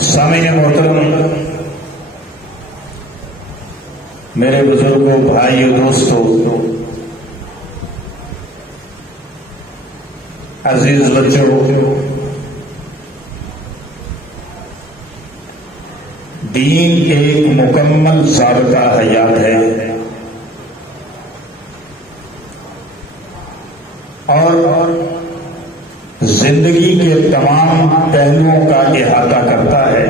سامعین محترم، میرے بزرگوں، بھائیوں، دوستوں، عزیز بچوں، دین ایک مکمل ضابطہ حیات ہے اور زندگی کے تمام پہلوؤں کا احاطہ کرتا ہے۔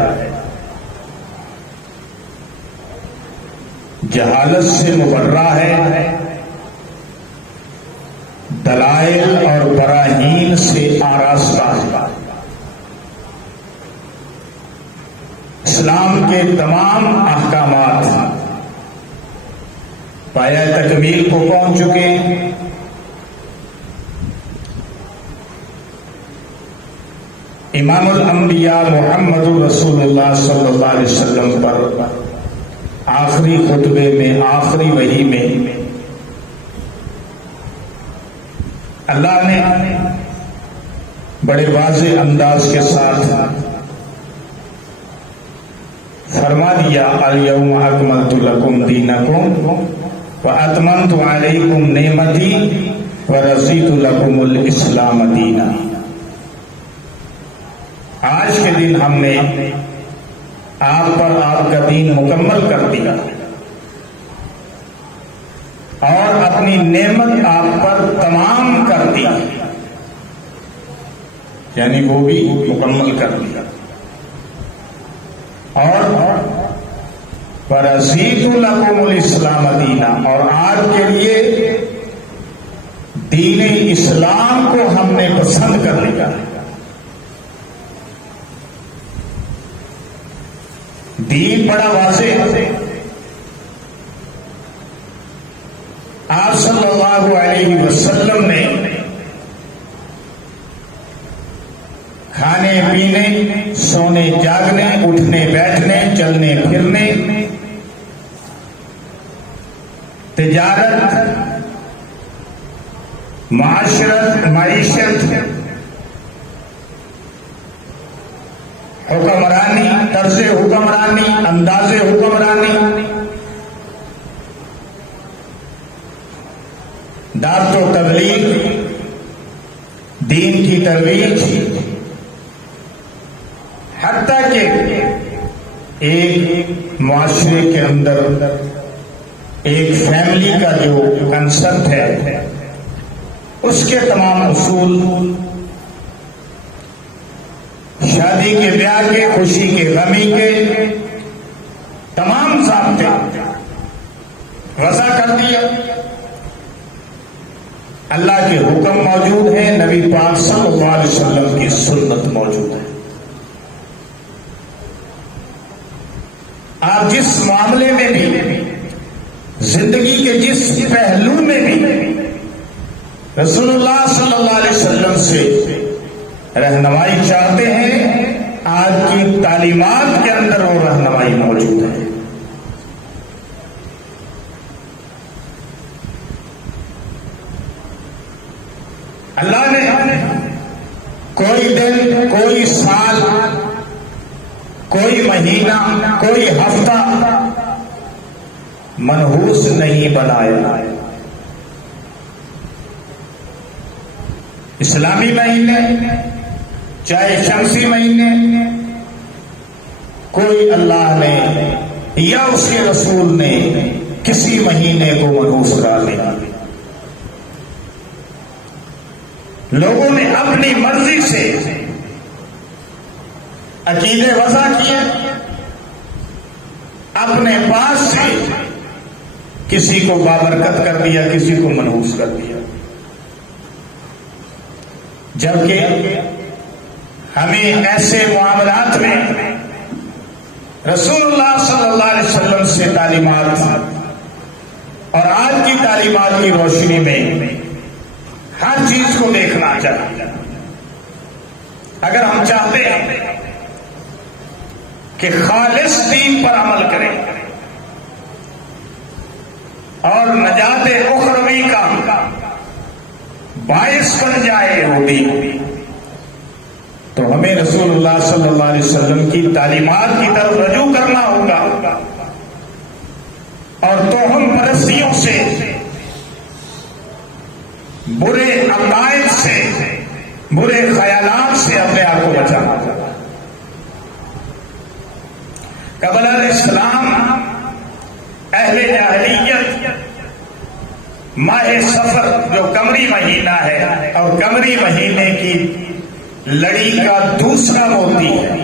جہالت سے مبرہ ہے، دلائل اور براہین سے آراستہ ہے۔ اسلام کے تمام احکامات پایہ تکمیل کو پہنچ چکے ہیں۔ امام الانبیاء محمد رسول اللہ صلی اللہ علیہ وسلم پر آخری خطبے میں، آخری وحی میں اللہ نے بڑے واضح انداز کے ساتھ فرما دیا، الیوم اکملت لکم دینکم واتممت علیکم نعمتی ورضیت لکم الاسلام دینا۔ آج کے دن ہم نے آپ پر آپ کا دین مکمل کر دیا اور اپنی نعمت آپ پر تمام کر دی، یعنی وہ بھی مکمل کر دیا۔ اور وَرَضِيتُ لَكُمُ الْإِسْلَامَ دِينًا، اور آج کے لیے دین اسلام کو ہم نے پسند کر لیا۔ دین بڑا واضح ہے۔ آپ صلی اللہ علیہ وسلم نے کھانے پینے، سونے جاگنے، اٹھنے بیٹھنے، چلنے پھرنے، تجارت، معاشرت، معیشت، حکمرانی، طرز حکمرانی، انداز حکمرانی، دعوت و تبلیغ، دین کی ترویج، حتیٰ کہ ایک معاشرے کے اندر ایک فیملی کا جو کنسپٹ ہے، اس کے تمام اصول، شادی کے، بیاہ کے، خوشی کے، غمی کے تمام ضابطے وضع کر دیا۔ اللہ کے حکم موجود ہے، نبی پاک صلی اللہ علیہ وسلم کی سنت موجود ہے۔ آپ جس معاملے میں بھی، زندگی کے جس پہلو میں بھی رسول اللہ صلی اللہ علیہ وسلم سے رہنمائی چاہتے ہیں، آج کی تعلیمات کے اندر وہ رہنمائی موجود ہے۔ اللہ نے کوئی دن، کوئی سال، کوئی مہینہ، کوئی ہفتہ منحوس نہیں بنایا۔ اسلامی مہینے چاہے شمسی مہینے، کوئی اللہ نے یا اس کے رسول نے کسی مہینے کو منحوس قرار دیا۔ لوگوں نے اپنی مرضی سے عقیدے وضع کیے، اپنے پاس سے کسی کو بابرکت کر دیا، کسی کو منحوس کر دیا، جبکہ ہمیں ایسے معاملات میں رسول اللہ صلی اللہ علیہ وسلم سے تعلیمات اور آج کی تعلیمات کی روشنی میں ہر چیز کو دیکھنا چاہیے۔ اگر ہم چاہتے ہیں کہ خالص دین پر عمل کریں اور نجات اخروی کا باعث بن جائے وہ دین، تو ہمیں رسول اللہ صلی اللہ علیہ وسلم کی تعلیمات کی طرف رجوع کرنا ہوگا اور توہم پرستیوں سے، برے عقائد سے، برے خیالات سے اپنے آپ کو بچانا ہوگا۔ قبل الاسلام اہل جاہلیت ماہ سفر جو قمری مہینہ ہے اور قمری مہینے کی لڑی کا دوسرا موتی ہے،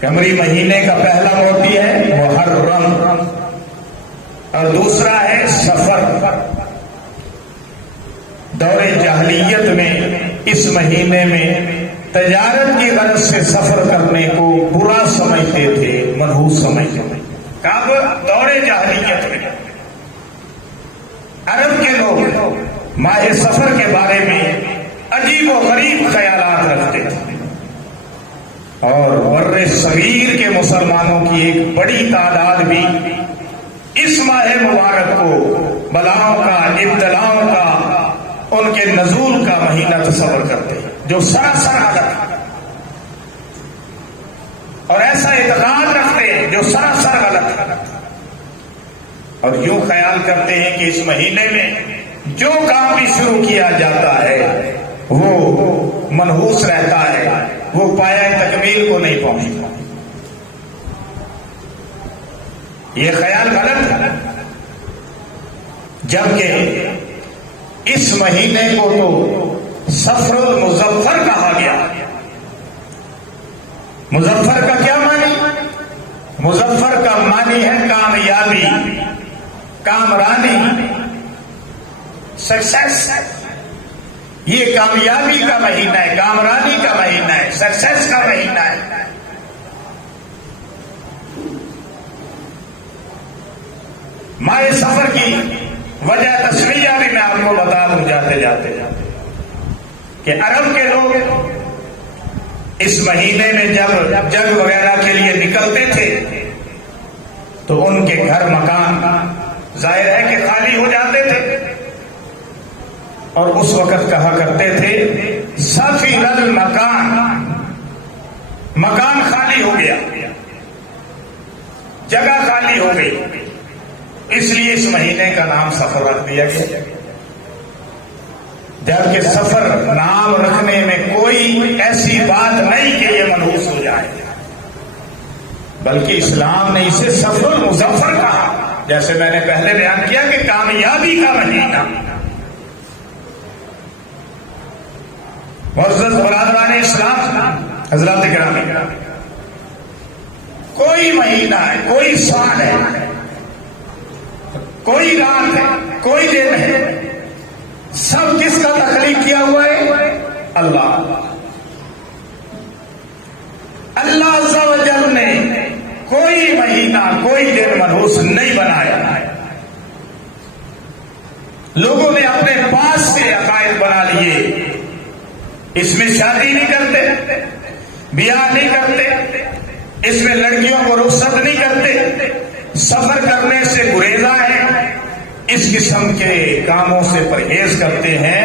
قمری مہینے کا پہلا موتی ہے محرم اور دوسرا ہے سفر۔ دور جاہلیت میں اس مہینے میں تجارت کی غرض سے سفر کرنے کو برا سمجھتے تھے، منحوس سمجھتے تھے۔ کب؟ دور جاہلیت میں عرب کے لوگ ماہ سفر کے بارے میں عجیب و غریب خیالات رکھتے تھے، اور بر صغیر کے مسلمانوں کی ایک بڑی تعداد بھی اس ماہ مبارک کو بلاؤں کا، ابتلاؤں کا، ان کے نزول کا مہینہ تصور کرتے ہیں، جو سراسر غلط ہے، اور ایسا اعتقاد رکھتے ہیں جو سراسر غلط ہے، اور یوں خیال کرتے ہیں کہ اس مہینے میں جو کام بھی شروع کیا جاتا ہے وہ منحوس رہتا ہے، وہ پایہ تکمیل کو نہیں پہنچتا۔ یہ خیال غلط ہے، جبکہ اس مہینے کو تو سفر المظفر کہا گیا۔ مظفر کا کیا معنی؟ مظفر کا معنی ہے کامیابی، کامرانی، سکسیس۔ یہ کامیابی کا مہینہ ہے، کامرانی کا مہینہ ہے، سکسیس کا مہینہ ہے۔ ماہ سفر کی وجہ تسمیہ بھی میں آپ کو بتا دوں جاتے جاتے کہ عرب کے لوگ اس مہینے میں جب جنگ وغیرہ کے لیے نکلتے تھے تو ان کے گھر مکان ظاہر ہے کہ خالی ہو جاتے تھے، اور اس وقت کہا کرتے تھے سفر المکان، مکان خالی ہو گیا، جگہ خالی ہو گئی، اس لیے اس مہینے کا نام سفر رکھ دیا گیا۔ جبکہ سفر نام رکھنے میں کوئی ایسی بات نہیں کہ یہ منحوس ہو جائے، بلکہ اسلام نے اسے سفر المظفر کہا، جیسے میں نے پہلے بیان کیا کہ کامیابی کا مہینہ۔ معزز برادران اسلام، حضرات گرامی، کوئی مہینہ ہے، کوئی سال ہے، کوئی رات ہے، کوئی دن ہے، سب کس کا تخلیق کیا ہوا ہے؟ اللہ۔ اللہ عز و جل نے کوئی مہینہ، کوئی دن منحوس نہیں بنایا۔ لوگوں نے اپنے پاس کے عقائد بنا لیے، اس میں شادی نہیں کرتے، بیاہ نہیں کرتے، اس میں لڑکیوں کو رخصت نہیں کرتے، سفر کرنے سے گریزاں ہیں، اس قسم کے کاموں سے پرہیز کرتے ہیں،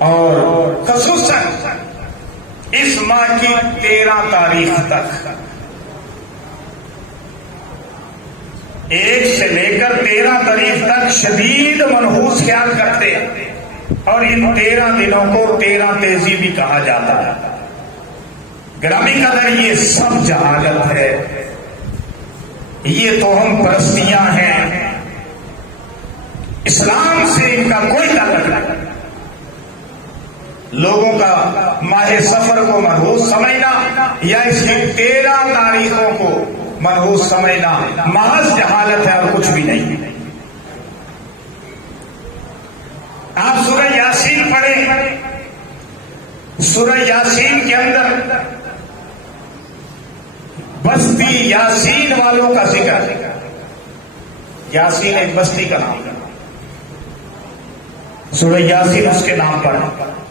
اور خصوصاً اس ماہ کی 13 تاریخ تک، 1 سے لے کر 13 تاریخ تک شدید منحوس خیال کرتے ہیں، اور ان 13 دنوں کو 13 تیزی بھی کہا جاتا ہے۔ گرامی قدر، یہ سب جہالت ہے، یہ توہم پرستیاں ہیں، اسلام سے ان کا کوئی تعلق نہیں۔ لوگوں کا ماہ سفر کو منحوس سمجھنا یا اس کی 13 تاریخوں کو منحوس سمجھنا محض جہالت ہے اور کچھ بھی نہیں۔ آپ سورہ یاسین پڑھیں، سورہ یاسین کے اندر بستی یاسین والوں کا ذکر، یاسین ایک بستی کا نام ہے، سورہ یاسین اس کے نام پر،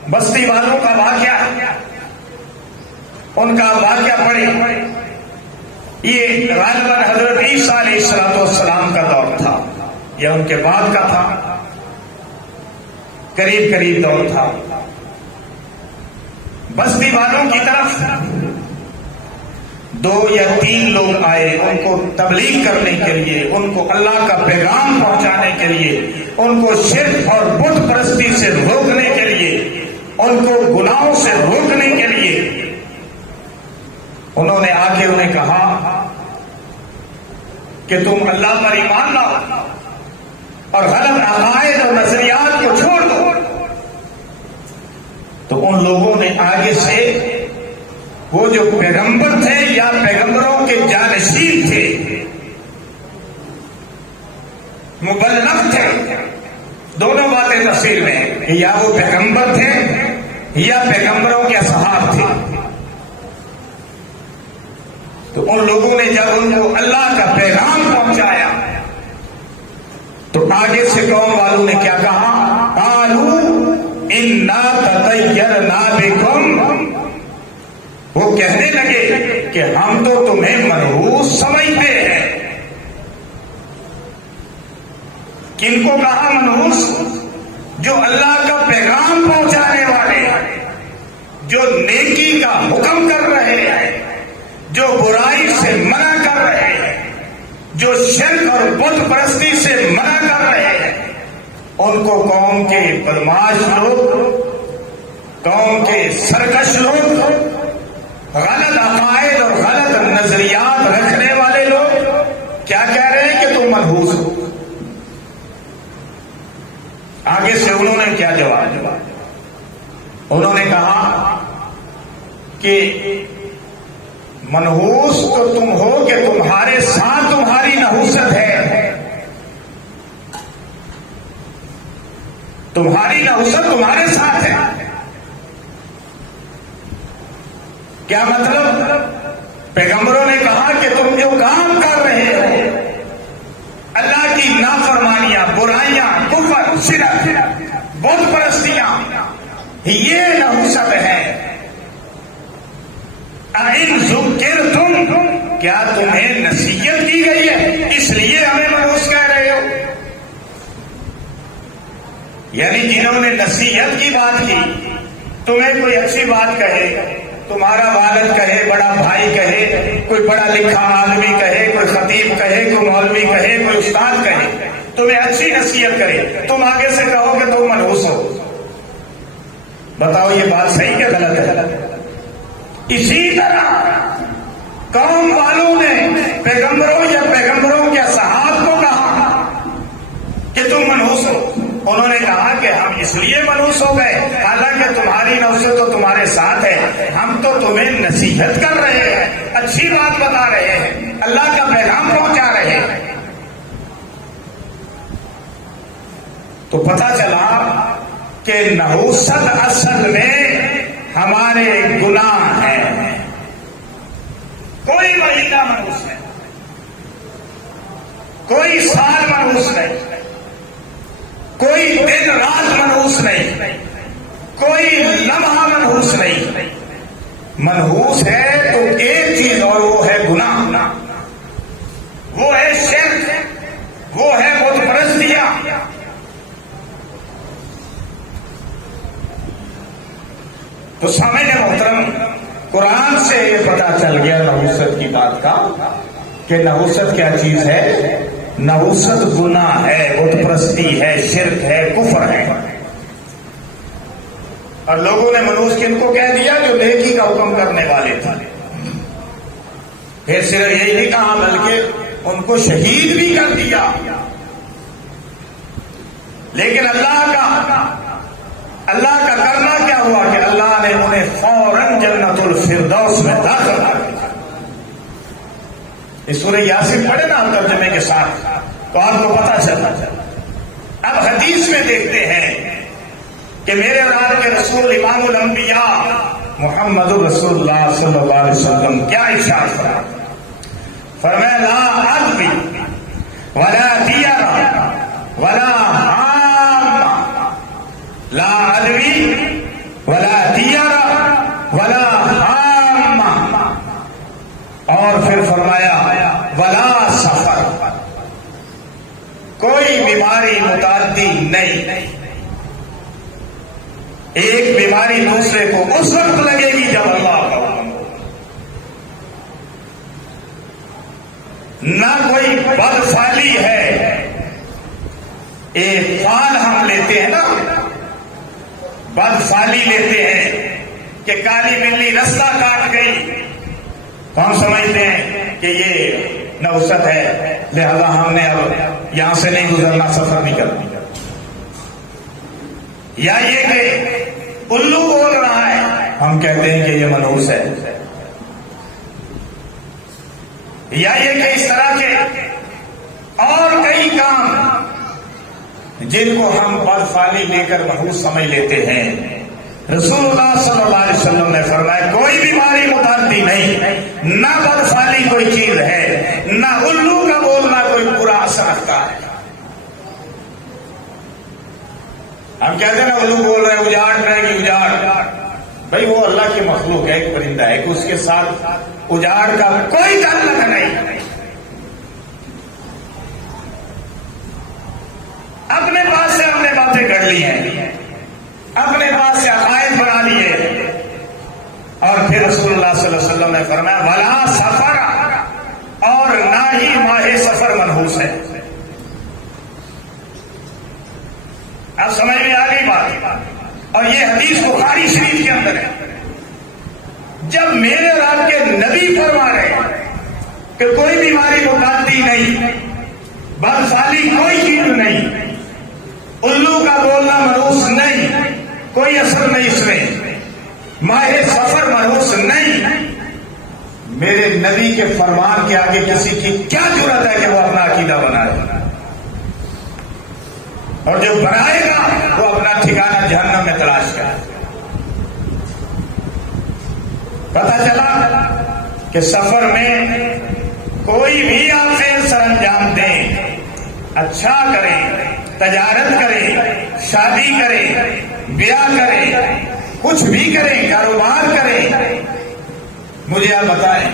بستی والوں کا واقعہ، ان کا واقعہ پڑھیں۔ یہ غالباً حضرت عیسیٰ علیہ السلام کا دور تھا یا ان کے بعد کا تھا، قریب دور تھا۔ بستی والوں کی طرف 2 یا 3 لوگ آئے ان کو تبلیغ کرنے کے لیے، ان کو اللہ کا پیغام پہنچانے کے لیے، ان کو شرک اور بت پرستی سے روکنے کے لیے، ان کو گناہوں سے روکنے کے لیے انہوں نے آ کے انہیں کہا کہ تم اللہ پر ایمان لاؤ اور غلط عقائد اور نظریات کو چھوڑ دو۔ تو ان لوگوں نے آگے سے وہ جو پیغمبر تھے یا پیغمبروں کے جانشین تھے، مبلغ تھے، دونوں باتیں تفسیر میں ہیں کہ یا وہ پیغمبر تھے یا پیغمبروں کے اصحاب تھے۔ تو ان لوگوں نے جب ان کو اللہ کا پیغام پہنچایا تو آگے سے قوم والوں نے کیا کہا؟ قالوا انا تطیرنا بکم، وہ کہنے لگے کہ ہم تو تمہیں منحوس سمجھتے ہیں۔ کن کو کہا منحوس؟ جو اللہ کا پیغام پہنچانے والے، جو نیکی کا حکم کر رہے ہیں، جو برائی سے منع کر رہے ہیں، جو شرک اور بت پرستی سے منع کر رہے ہیں، ان کو قوم کے بدماش لوگ، قوم کے سرکش لوگ، غلط عقائد اور غلط نظریات رکھنے والے لوگ کیا کہہ رہے ہیں کہ تم منحوس ہو۔ آگے سے انہوں نے کیا جواب دیا؟ انہوں نے کہا کہ منحوس تو تم ہو کہ تمہارے ساتھ تمہاری نحوست ہے، تمہاری نحوست تمہارے ساتھ ہے۔ کیا مطلب؟ پیغمبروں نے کہا کہ تم جو کام کر رہے ہو، اللہ کی نافرمانیاں، برائیاں، کفر، شرک، بت پرستیاں، یہ نحوست ہے۔ اَإِن ذُكِّرْتُمْ، کیا تمہیں نصیحت کی گئی ہے اس لیے ہمیں منحوس کہہ رہے ہو؟ یعنی جنہوں نے نصیحت کی بات کی، تمہیں کوئی اچھی بات کہے، تمہارا والد کہے، بڑا بھائی کہے، کوئی پڑھا لکھا آدمی کہے، کوئی خطیب کہے، کوئی مولوی کہے، کوئی استاد کہے، تمہیں اچھی نصیحت کرے، تم آگے سے کہو کہ تم منحوس ہو۔ بتاؤ یہ بات صحیح کہ غلط ہے؟ اسی طرح قوم والوں نے پیغمبروں یا پیغمبروں کے اصحاب کو کہا کہ تم منحوس ہو۔ انہوں نے کہا کہ ہم اس لیے منحوس ہو گئے، حالانکہ تمہاری نحوست تو تمہارے ساتھ ہے، ہم تو تمہیں نصیحت کر رہے ہیں، اچھی بات بتا رہے ہیں، اللہ کا پیغام پہنچا رہے ہیں۔ تو پتہ چلا کہ نحوست اصل میں ہمارے گناہ ہیں۔ کوئی مہینہ منحوس نہیں، کوئی سال منحوس نہیں، کوئی دن رات منحوس نہیں، کوئی لمحہ منحوس نہیں۔ منحوس ہے تو ایک چیز اور وہ ہے گناہ، وہ ہے شرک، وہ ہے بت پرستیاں۔ تو سامعین محترم، قرآن سے یہ پتا چل گیا نحوست کی بات کا کہ نحوست کیا چیز ہے؟ نحوست گناہ ہے، بت پرستی ہے، شرک ہے، کفر ہے۔ اور لوگوں نے منحوس کن کو کہہ دیا؟ جو نیکی کا حکم کرنے والے تھے۔ پھر صرف یہی نہیں کہا بلکہ ان کو شہید بھی کر دیا۔ لیکن اللہ کا کرنا کیا ہوا کہ اللہ نے انہیں فوراً جنت الفردوس میں داخل کر دیا۔ اس سورہ یاسین پڑھے نا ترجمے کے ساتھ تو آپ کو پتا چلا۔ اب حدیث میں دیکھتے ہیں کہ میرے اور آپ کے رسول امام الانبیاء محمد رسول اللہ صلی اللہ علیہ وسلم کیا ارشاد فرمایا؟ لا ادوی ولا دیارا ولا حام، لا ادوی ولا دیارا ولا حام، اور پھر فرمایا ولا سفر، کوئی بیماری متعدی نہیں، ایک بیماری دوسرے کو اس وقت لگے گی جب اللہ کا حکم ہو. نہ کوئی بدفعلی ہے. ایک فال ہم لیتے ہیں نا، بدفعلی لیتے ہیں کہ کالی بلی رستہ کاٹ گئی تو ہم سمجھتے ہیں کہ یہ نوست ہے، لہذا ہم نے اب یہاں سے نہیں گزرنا، سفر نہیں کرنا. یا یہ کہ الو بول رہا ہے، ہم کہتے ہیں کہ یہ منحوس ہے. یا یہ کہ اس طرح کے اور کئی کام جن کو ہم بدفعلی لے کر منحوس سمجھ لیتے ہیں. رسول اللہ صلی اللہ علیہ وسلم نے فرمایا کوئی بیماری متعدی نہیں، نہ بدفعلی کوئی چیز ہے، نہ الو کا بولنا کوئی برا اثر رکھتا ہے. ہم کہتے ہیں نا الو بول رہے اجاڑ رہے گی، اجاڑ بھائی وہ اللہ کی مخلوق ہے، ایک پرندہ ہے کہ اس کے ساتھ اجاڑ کا کوئی تعلق نہیں. اپنے پاس سے ہم نے باتیں کر لی ہیں، اپنے پاس سے عقائد بنا لیے، اور پھر رسول اللہ صلی اللہ علیہ وسلم نے فرمایا بھلا سفر، اور نہ ہی ماہ سفر منحوس ہے. اب سمجھ میں آ گئی بات. اور یہ حدیث بخاری شریف کے اندر ہے. جب میرے اور آپ کے نبی فرما رہے کہ کوئی بیماری متعدی نہیں، بدفعلی کوئی چیز نہیں، الو کا بولنا منحوس نہیں، کوئی اثر نہیں اس میں، ماہ سفر منحوس نہیں، میرے نبی کے فرمان کے آگے کسی کی کیا ضرورت ہے کہ وہ اپنا عقیدہ بنائے؟ اور جو بنائے گا وہ اپنا ٹھکانہ جہنم میں تلاش کرے. پتہ چلا کہ سفر میں کوئی بھی آپ سے سر انجام دیں، اچھا کریں، تجارت کریں، شادی کریں، بیاہ کریں، کچھ بھی کریں، کاروبار کریں، مجھے آپ بتائیں.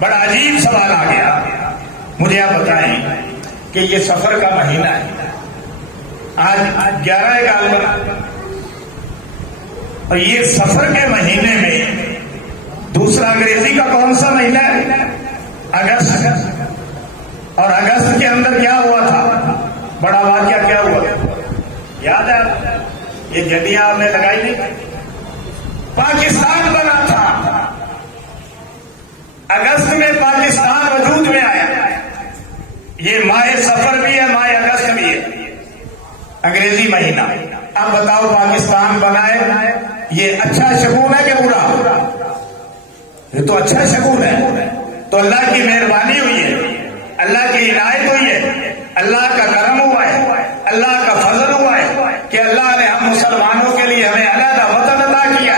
بڑا عجیب سوال آ گیا. مجھے آپ بتائیں کہ یہ سفر کا مہینہ ہے، آج 11 گالر، اور یہ سفر کے مہینے میں دوسرا انگریزی کا کون سا مہینہ ہے؟ اگست. اور اگست کے اندر کیا ہوا تھا؟ بڑا واقعہ کیا ہوا تھا یاد ہے؟ یہ جھنڈیاں آپ نے لگائی نہیں، پاکستان بنا تھا. اگست میں پاکستان وجود میں آیا. یہ ماہ سفر بھی ہے، ماہ اگست بھی ہے، انگریزی مہینہ. اب بتاؤ پاکستان بنائے یہ اچھا شگون ہے کہ برا؟ یہ تو اچھا شگون ہے. تو اللہ کی مہربانی ہوئی ہے، اللہ کی عنایت ہوئی ہے، اللہ کا کرم ہوا ہے، اللہ کا فضل ہوا ہے کہ اللہ نے ہم مسلمانوں کے لیے ہمیں علیحدہ وطن عطا کیا.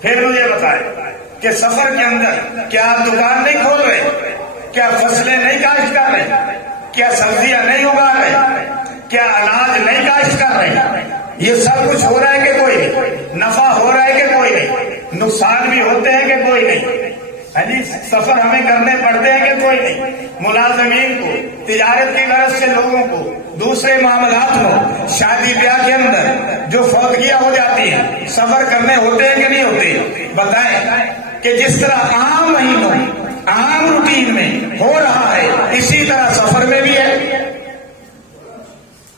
پھر مجھے بتائے کہ سفر کے اندر کیا آپ دکان نہیں کھول رہے؟ کیا فصلیں نہیں کاشت کر رہے؟ کیا سبزیاں نہیں اگا رہے؟ کیا اناج نہیں کاشت کر رہے؟ یہ سب کچھ ہو رہا ہے کہ کوئی نہیں؟ نفع ہو رہا ہے کہ کوئی نہیں؟ نقصان بھی ہوتے ہیں کہ کوئی نہیں؟ سفر ہمیں کرنے پڑتے ہیں کہ کوئی نہیں؟ ملازمین کو، تجارت کی غرض سے لوگوں کو، دوسرے معاملات میں، شادی بیاہ کے اندر جو فوتگیاں ہو جاتی ہیں، سفر کرنے ہوتے ہیں کہ نہیں ہوتے؟ بتائیں کہ جس طرح عام مہینوں عام روٹین میں ہو رہا ہے، اسی طرح سفر میں بھی ہے.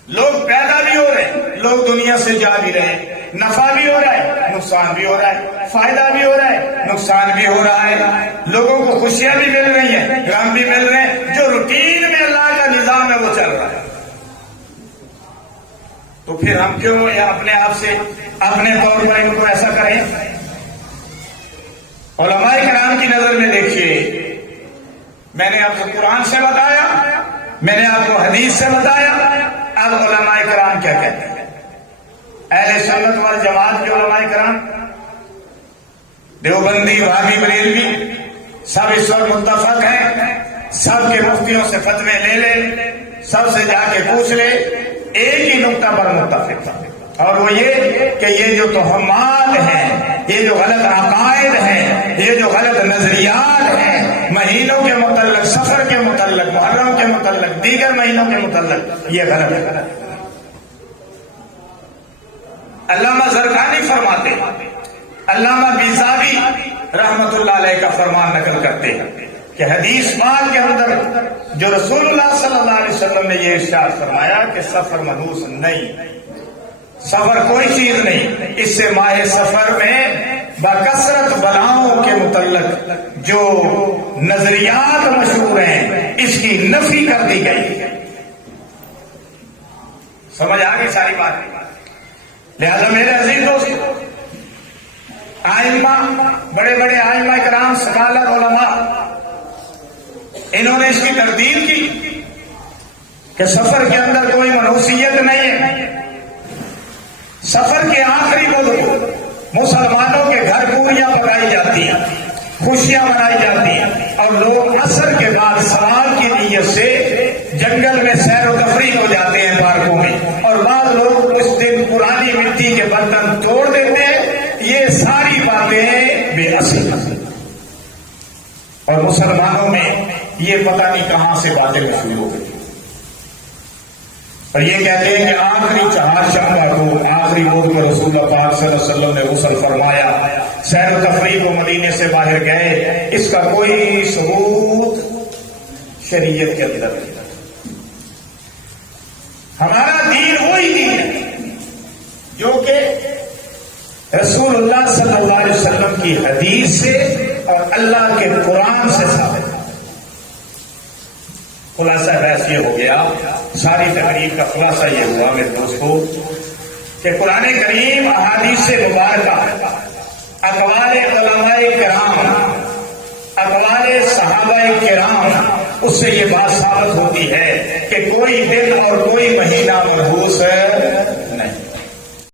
لوگ پیدا بھی ہو رہے ہیں، لوگ دنیا سے جا بھی رہے ہیں، نفع بھی ہو رہا ہے، نقصان بھی ہو رہا ہے، فائدہ بھی ہو رہا ہے، نقصان بھی ہو رہا ہے. لوگوں کو خوشیاں بھی مل رہی ہیں، غم بھی مل رہے ہیں. جو روٹین میں اللہ کا نظام ہے وہ چل رہا ہے. تو پھر ہم کیوں اپنے آپ سے اپنے طور پر ان کو ایسا کریں؟ علماء کرام کی نظر میں دیکھیے، میں نے آپ کو قرآن سے بتایا، میں نے آپ کو حدیث سے بتایا. اب علماء کرام کیا کہتے ہیں؟ اہل سنت والجماعت کے علماء کرام، دیوبندی، وہابی، بریلوی، سب اس وقت متفق ہیں. سب کے مفتیوں سے فتوے لے لے، سب سے جا کے پوچھ لے، ایک ہی نقطہ پر متفق تھا، اور وہ یہ کہ یہ جو توہمات ہیں، یہ جو غلط عقائد ہیں، یہ جو غلط نظریات ہیں مہینوں کے متعلق، سفر کے متعلق، محرم کے متعلق، دیگر مہینوں کے متعلق، یہ غلط ہے. علامہ زرقانی فرماتے ہیں، علامہ بیزاوی رحمت اللہ علیہ کا فرمان نقل کرتے ہیں کہ حدیث پاک کے اندر جو رسول اللہ صلی اللہ علیہ وسلم نے یہ ارشاد فرمایا کہ سفر منحوس نہیں، سفر کوئی چیز نہیں، اس سے ماہ سفر میں بکثرت بلاؤں کے متعلق جو نظریات مشہور ہیں اس کی نفی کر دی گئی۔ سمجھ آ گئی ساری بات؟ لہذا میرے عزیز دوست، آئمہ، بڑے بڑے آئمہ کرام، سکالر، علماء، انہوں نے اس کی تردید کی کہ سفر کے اندر کوئی منحوسیت نہیں ہے۔ سفر کے آخری بدھ مسلمانوں کے گھر پوریاں پکائی جاتی ہیں، خوشیاں منائی جاتی ہیں، اور لوگ عصر کے بعد سوال کی نیت سے جنگل میں سیر و تفریح ہو جاتے ہیں، پارکوں میں، اور بعض لوگ اس دن پرانی مٹی کے برتن توڑ دیتے ہیں۔ یہ ساری باتیں بے اصل، اور مسلمانوں میں یہ پتہ نہیں کہاں سے باتیں شروع ہو گئی، اور یہ کہتے ہیں کہ آخری چہارشنبہ کو، آخری بدھ کو رسول اللہ پاک صلی اللہ علیہ وسلم نے غسل فرمایا، سیر و تفریح کو مدینے سے باہر گئے۔ اس کا کوئی ثبوت شریعت کے اندر نہیں۔ ہمارا دین وہی دین ہے جو کہ رسول اللہ صلی اللہ علیہ وسلم کی حدیث سے اور اللہ کے قرآن سے ثابت ہے۔ خلاصہ بحث یہ ہو گیا، ساری تقریب کا خلاصہ یہ ہوا میرے دوستو کہ قرآن کریم، احادیث سے مبارکہ، اقوال علماء کرام، اقوال صحابہ کرام، اس سے یہ بات ثابت ہوتی ہے کہ کوئی دن اور کوئی مہینہ منحوس